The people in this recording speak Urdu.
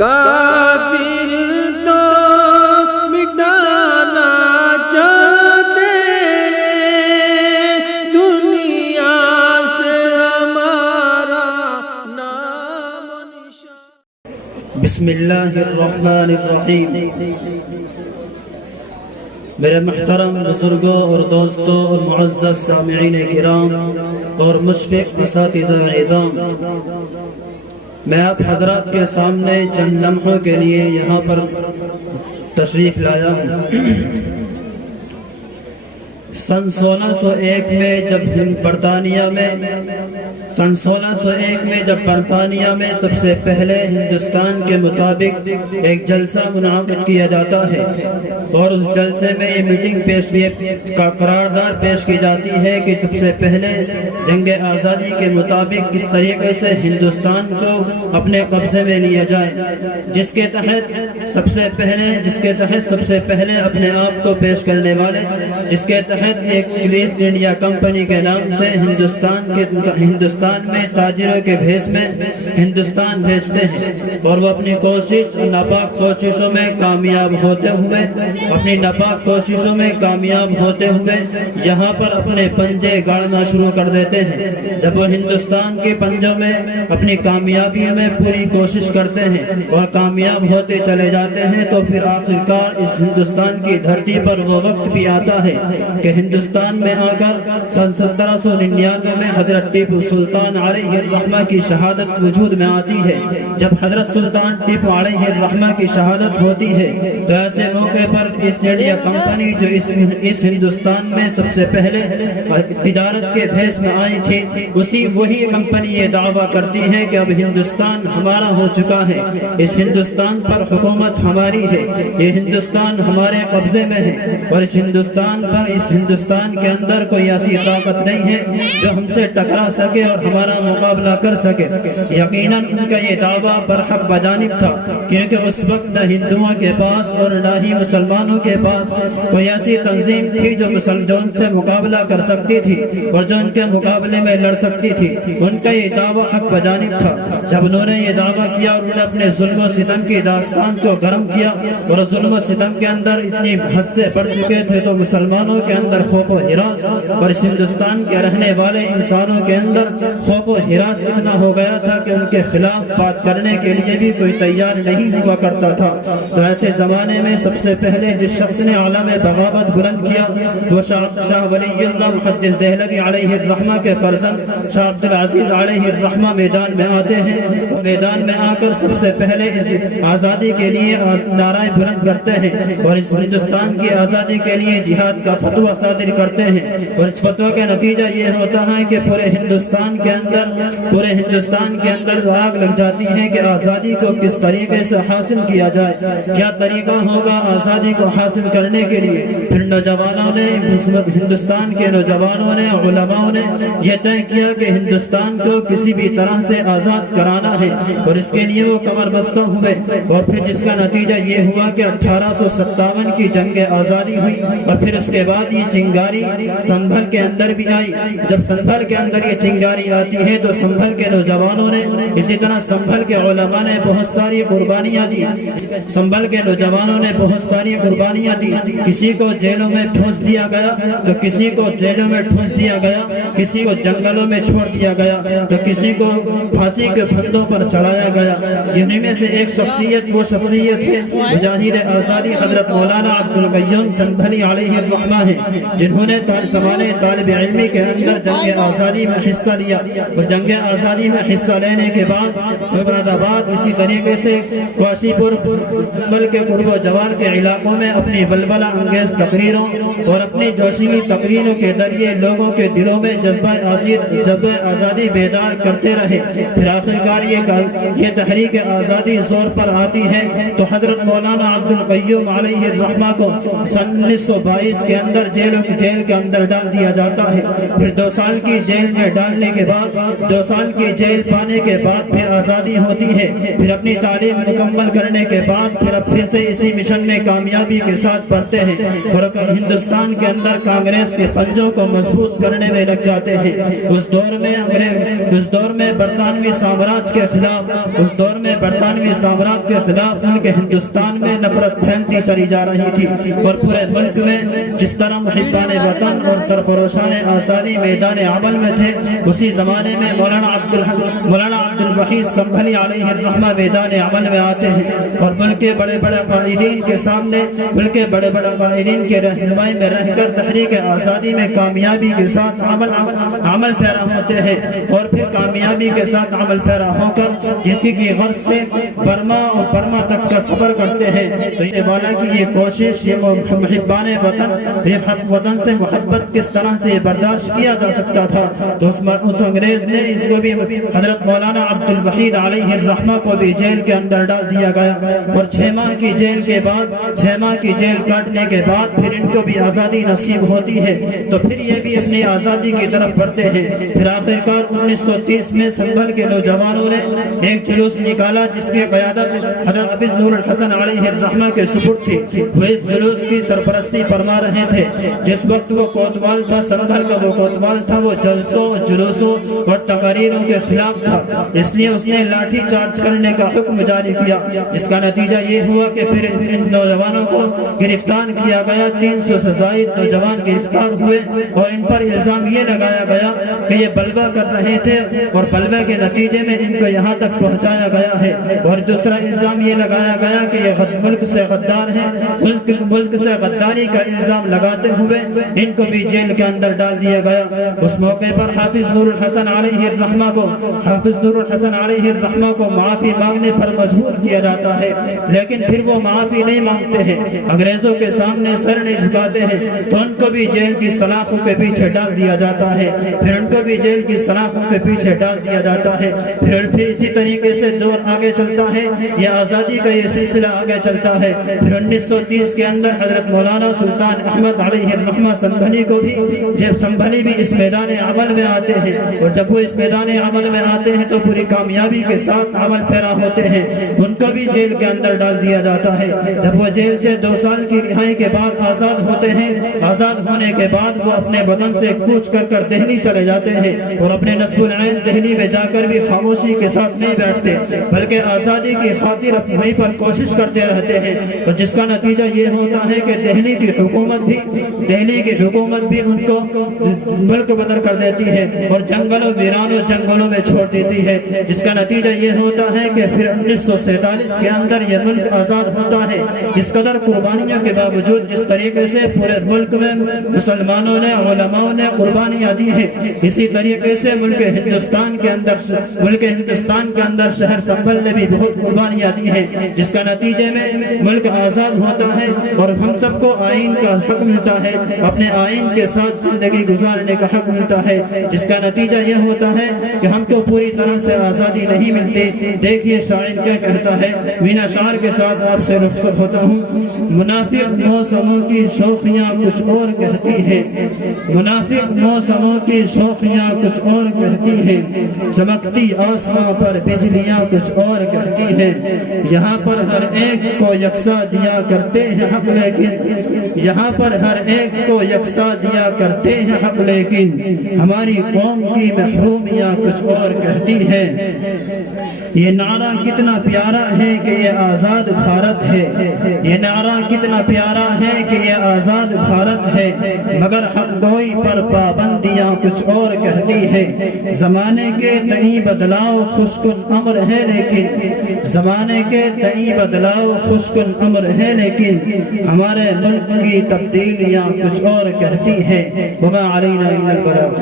کافر تو مٹانا چاہتے دنیا سے ہمارا نام و نشان۔ بسم اللہ الرحمن الرحیم۔ میرے محترم بزرگوں اور دوستوں اور معزز سامعین کرام اور مشفق اساتذہ اعظام، میں آپ حضرات کے سامنے چند لمحوں کے لیے یہاں پر تشریف لایا ہوں۔ سن 1601 میں جب برطانیہ میں سب سے پہلے ہندوستان کے مطابق ایک جلسہ منعقد کیا جاتا ہے اور اس جلسے میں یہ میٹنگ قرارداد پیش کی جاتی ہے کہ سب سے پہلے جنگ آزادی کے مطابق کس طریقے سے ہندوستان کو اپنے قبضے میں لیا جائے، جس کے تحت سب سے پہلے اپنے آپ کو پیش کرنے والے، جس کے تحت ایک ایسٹ انڈیا کمپنی کے نام سے ہندوستان میں تاجروں کے بھیس میں ہندوستان بھیجتے ہیں، اور وہ اپنی ناپاک کوششوں میں کامیاب ہوتے ہوئے یہاں پر اپنے پنجے گاڑنا شروع کر دیتے ہیں۔ جب وہ ہندوستان کے پنجوں میں اپنی کامیابیوں میں پوری کوشش کرتے ہیں اور کامیاب ہوتے چلے جاتے ہیں، تو پھر آخرکار اس ہندوستان کی دھرتی پر وہ وقت بھی آتا ہے کہ ہندوستان میں آ کر سن 1799 میں حضرت ٹیپو سلطان علیہ الرحمہ کی شہادت وجود میں آتی ہے۔ جب حضرت سلطان ٹیپو علیہ الرحمہ کی شہادت ہوتی ہے تو ایسے موقع پر ایسٹ انڈیا کمپنی جو اس ہندوستان میں سب سے پہلے تجارت کے بھیس میں آئی تھی، وہی کمپنی یہ دعویٰ کرتی ہے کہ اب ہندوستان ہمارا ہو چکا ہے، اس ہندوستان پر حکومت ہماری ہے، یہ ہندوستان ہمارے قبضے میں ہے، اور اس ہندوستان کے اندر کوئی ایسی طاقت نہیں ہے جو ہم سے ٹکرا سکے اور ہمارا مقابلہ کر سکے۔ یقیناً ان کا یہ دعویٰ برحق بجانب تھا، کیونکہ اس وقت نہ ہندوؤں کے پاس اور نہ ہی مسلمانوں کے پاس کوئی ایسی تنظیم تھی جو ان سے مقابلہ کر سکتی تھی اور جو ان کے مقابلے میں لڑ سکتی تھی۔ ان کا یہ دعویٰ حق بجانب تھا۔ جب انہوں نے یہ دعویٰ کیا اور انہوں نے اپنے ظلم و ستم کی داستان کو گرم کیا اور ظلم و ستم کے اندر اتنی حد سے بڑھ چکے تھے تو مسلمانوں کے اندر خوف و ہراس اور اس ہندوستان کے رہنے والے انسانوں کے اندر خوف و ہراس اتنا ہو گیا تھا کہ ان کے خلاف بات کرنے کے لیے بھی کوئی تیار نہیں ہوا کرتا تھا۔ تو ایسے زمانے میں سب سے پہلے جس شخص نے عالم بغاوت بلند کیا وہ شاہ ولی اللہ محدث دہلوی علیہ الرحمہ کے فرزند شاہ عبدالعزیز علیہ الرحمہ میدان میں آتے ہیں۔ وہ میدان میں آ کر سب سے پہلے اس آزادی کے لیے نعرہ بلند کرتے ہیں اور اس ہندوستان کی آزادی کے لیے جہاد کا فتویٰ صادر کرتے ہیں، اور اس فتویٰ کا نتیجہ یہ ہوتا ہے کہ پورے ہندوستان کے اندر آگ لگ جاتی ہے کہ آزادی کو کس طریقے سے حاصل کیا جائے، کیا طریقہ ہوگا آزادی کو حاصل کرنے کے لیے۔ پھر نوجوانوں نے، ہندوستان کے نوجوانوں نے، علماء نے یہ طے کیا کہ ہندوستان کو کسی بھی طرح سے آزاد کرانا ہے، اور اس کے لیے وہ کمر بستہ ہوئے، اور پھر جس کا نتیجہ یہ ہوا کہ 1857 کی جنگ آزادی ہوئی، اور پھر اس کے بعد یہ چنگاری سنبھل کے اندر بھی آئی۔ جب سنبھل کے اندر یہ چنگاری آتی ہے تو سنبھل کے نوجوانوں نے، اسی طرح سنبھل کے علماء نے بہت ساری قربانیاں دی، سنبھل کے نوجوانوں نے بہت ساری قربانیاں دی۔ کسی کو جیلوں میں ٹھونس دیا گیا تو کسی کو جیلوں میں ٹھونس دیا گیا، کسی کو جنگلوں میں چھوڑ دیا گیا تو کسی کو پھانسی کے پھندوں پر چڑھایا گیا۔ انہی میں سے ایک شخصیت وہ شخصیت ہے مجاہد آزادی حضرت مولانا عبدالقیوم سنبھلی علیہ الرحمہ ہے، جنہوں نے زمانے طالب علمی کے اندر جنگ آزادی میں حصہ لیا، اور جنگ آزادی میں حصہ لینے کے بعد مراد آباد اسی طریقے سے کوشی پور کے قرب و جوار کے علاقوں میں اپنی بلبلہ انگیز تقریروں اور اپنی جوشیلی تقریروں کے ذریعے لوگوں کے دلوں میں جذبہ آزادی بیدار کرتے رہے۔ پھر آخرکار یہ تحریک آزادی زور پر آتی ہے تو حضرت مولانا عبدالقیوم علیہ الرحمہ کو سن 1922 کے اندر جیل کے اندر ڈال دیا جاتا ہے۔ پھر 2 سال کی جیل میں ڈالنے کے بعد 2 سال کی جیل پانے کے بعد پھر آزادی ہوتی ہے، پھر اپنی تعلیم مکمل کرنے کے بعد پھر سے اسی مشن میں کامیابی کے ساتھ پڑھتے ہیں اور ہندوستان کے اندر کانگریس کے پنجوں کو مضبوط کرنے میں لگ جاتے ہیں۔ اس دور میں برطانوی سامراج کے خلاف ان کے ہندوستان میں نفرت پھیلتی چلی جا رہی تھی اور پورے ملک میں جس طرح محبان وطن اور سرفروشان آزادی میدان عمل میں تھے، اسی زمانے میں مولانا عبد الوحید سنبھلی علیہ الرحمہ میدان عمل میں آتے ہیں اور ملک کے بڑے بڑے قائدین کے سامنے، ملک کے بڑے بڑے قائدین کے رہنمائی میں رہ کر تحریک آزادی میں کامیابی کے ساتھ عمل پیرا ہوتے ہیں اور پھر کامیابی کے ساتھ عمل پیرا ہو کر جسی کی غرض سے برما تک کا سفر کرتے ہیں۔ تو یہ والا کی یہ کوشش، یہ محبان وطن، یہ حق وطن سے محبت کس طرح سے برداشت کیا جا سکتا تھا، تو اس انگریز نے اس کو بھی حضرت مولانا عبد الوحید علیہ الرحمہ کو بھی جیل کے اندر ڈال دیا گیا اور 6 ماہ کی جیل کاٹنے کے بعد پھر ان کو بھی آزادی نصیب ہوتی ہے، تو پھر یہ بھی اپنی آزادی کی طرف بڑھتے ہیں۔ پھر آخرکار 1930 میں سنبھل کے نوجوانوں نے ایک جلوس نکالا جس کی قیادت حضرت حافظ نور الحسن علیہ الرحمہ کے سپرد تھی۔ وہ اس جلوس کی سرپرستی فرما رہے تھے۔ جس وقت وہ کوتوال تھا، سنبھل کا وہ کوتوال تھا، وہ جلسوں، جلوسوں اور تقاریروں کے خلاف تھا، اس لیے اس نے لاٹھی چارج کرنے کا حکم جاری کیا، جس کا نتیجہ یہ ہوا کہ پھر ان نوجوانوں کو گرفتار کیا گیا۔ 300 سے زائد نوجوان گرفتار ہوئے اور ان پر الزام یہ لگایا گیا کہ یہ بلوہ کر رہے تھے اور بلوے کے نتیجے میں ان کو یہاں تک پہنچایا گیا ہے، اور دوسرا الزام یہ لگایا گیا کہ یہ ملک سے غدار ہیں۔ ملک سے غداری کا الزام لگاتے ہوئے ان کو بھی جیل کے اندر ڈال دیا گیا۔ اس موقع پر حافظ نور الحسن علیہ الرحمہ کو معافی مانگنے پر مجبور کیا جاتا ہے، لیکن پھر وہ معافی نہیں مانگتے ہیں، انگریزوں کے سامنے سر نہیں جھکاتے ہیں، تو ان کو بھی جیل کی سلاخوں کے پیچھے ڈال دیا جاتا ہے۔ پھر اسی طریقے سے دور آگے چلتا ہے، یہ آزادی کا یہ سلسلہ آگے چلتا ہے۔ پھر 1930 کے اندر حضرت مولانا سلطان احمد علیہ الرحمہ سنبھلی کو بھی، جب سنبھلی بھی اس میدان عمل میں آتے ہیں، اور جب وہ اس میدان عمل میں آتے ہیں تو پوری کامیابی کے ساتھ عمل پیرا ہوتے ہیں، ان کو بھی جیل کے اندر ڈال دیا جاتا ہے۔ جب وہ جیل سے 2 سال کی رہائی کے بعد آزاد ہوتے ہیں، آزاد ہونے کے بعد وہ اپنے وطن سے کوچ کر دہلی چلے جاتے ہیں اور اپنے نصب العین دہلی میں جا کر بھی خاموشی کے ساتھ نہیں بیٹھتے، بلکہ آزادی کی خاطر وہیں پر کوشش کرتے رہتے ہیں، اور جس کا نتیجہ یہ ہوتا ہے کہ دہلی کی حکومت بھی ان کو ملک بدر کر دیتی ہے اور جنگلوں میں چھوڑ دیتی ہے، جس کا نتیجہ یہ ہوتا ہے کہ پھر 1947 کے اندر یہ ملک آزاد ہوتا ہے۔ اس قدر قربانیوں کے باوجود جس طریقے سے پورے ملک میں مسلمانوں نے، علماء نے قربانیاں دی ہیں، اسی طریقے سے ملک ہندوستان کے اندر شہر سنبھل نے بھی بہت قربانیاں دی ہیں، جس کا نتیجے میں ملک آزاد ہوتا ہے اور ہم سب کو آئین کا حق ملتا ہے، اپنے آئین کے ساتھ زندگی گزارنے کا حق ملتا ہے، جس کا نتیجہ یہ ہوتا ہے کہ ہم کو پوری طرح سے آزادی نہیں ملتی۔ دیکھیے شاعر کیا کہتا ہے، مینا شعر کے ساتھ آپ سے رخصت ہوتا ہوں۔ منافق موسموں کی شوخیاں کچھ اور کہتی ہے، منافق موسموں کی شوخیاں کچھ اور کہتی ہے، چمکتی آسماں پر بجلیاں کچھ اور کہتی ہے، یہاں پر ہر ایک کو یکساں دیا کرتے ہیں حق، لیکن ہماری قوم کی محرومیاں کچھ اور کہتی ہے۔ یہ نعرہ کتنا پیارا ہے کہ یہ آزاد بھارت ہے، یہ نعرہ کتنا پیارا ہے کہ یہ آزاد بھارت ہے، مگر حق گوئی پر پابندیاں کچھ اور کہتی ہے۔ زمانے کے تئیں بدلاؤ خشک الامر ہے لیکن، زمانے کے تئیں بدلاؤ خشک الامر ہے لیکن، ہمارے ملک کی تبدیلیاں کچھ اور کہتی ہے۔ وما علینا الا البلاغ۔